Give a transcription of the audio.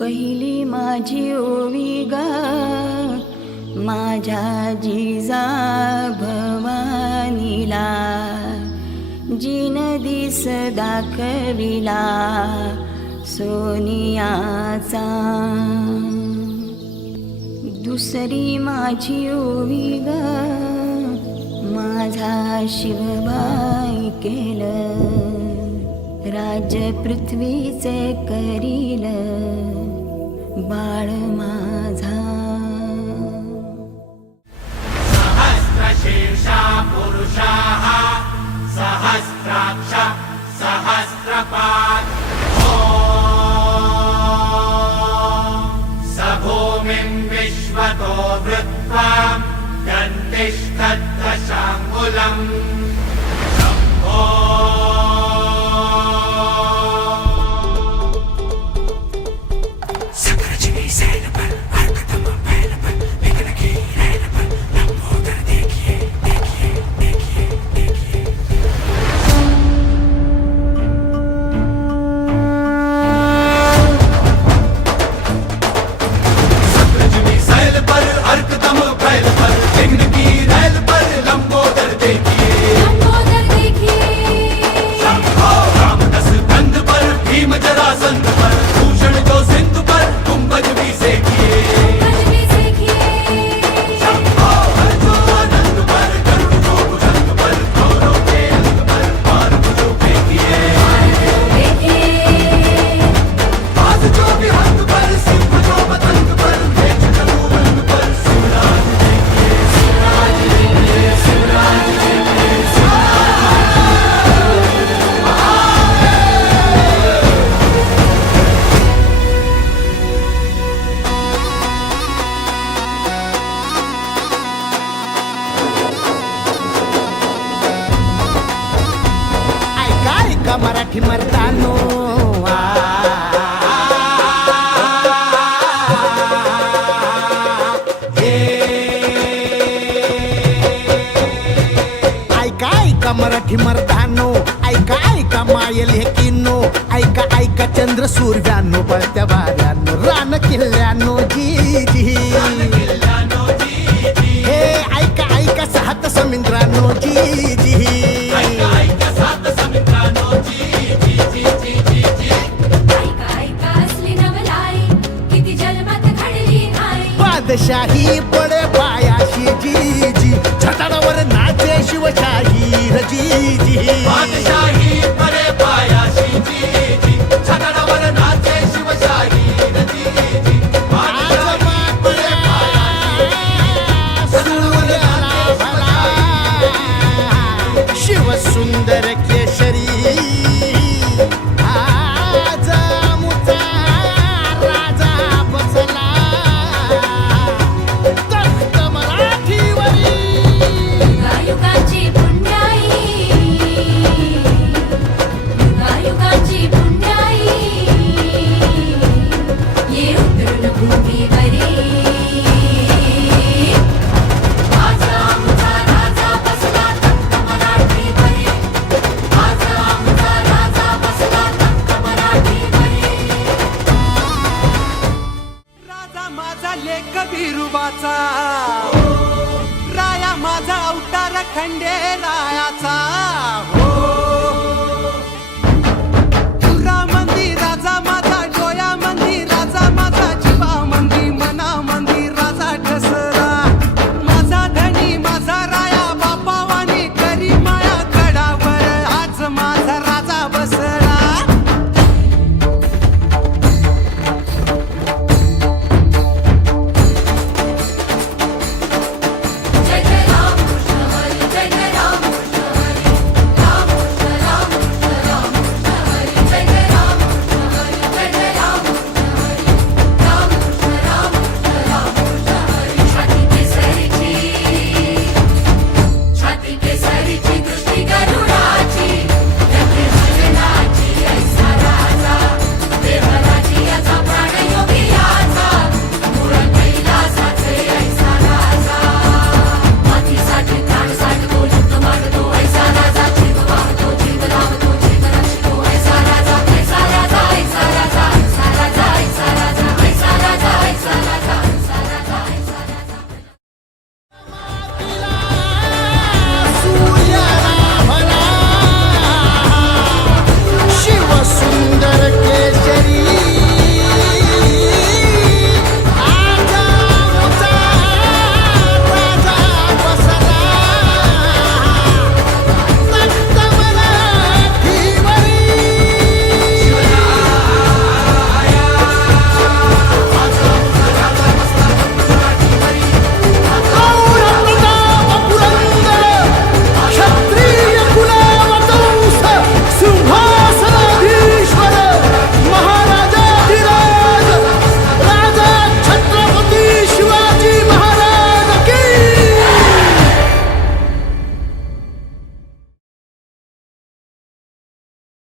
पहिली माझी ओवी गा. माझ्या जिजा भवानीला. जिन दिस दाखविला सोनियाचा. दुसरी माझी ओवी ग. माझा शिवबाई केलं. राज्य पृथ्वीचे करील. बाळ माझा. దండపర భూషణితో సింధు ऐका मरतानो. ऐका ऐका मराठी मर्दानो. ऐका ऐका मायल हे किन्नो. ऐका ऐका चंद्र सूर्यानो पळत्या वाऱ्यानो रान किल्ल्यानो जी जी. नाही बादशाही पडे पायाशी जी जी छटाडावर नाचे शिवशाही र जी जी बादशाही परे पायाशी जी जी छतडावर नाचे शिवशाही र जी जी आज मात्र सूर्याला भला, शिवसुंदर केशरी. देवाचा. राया माझा अवतार खंडे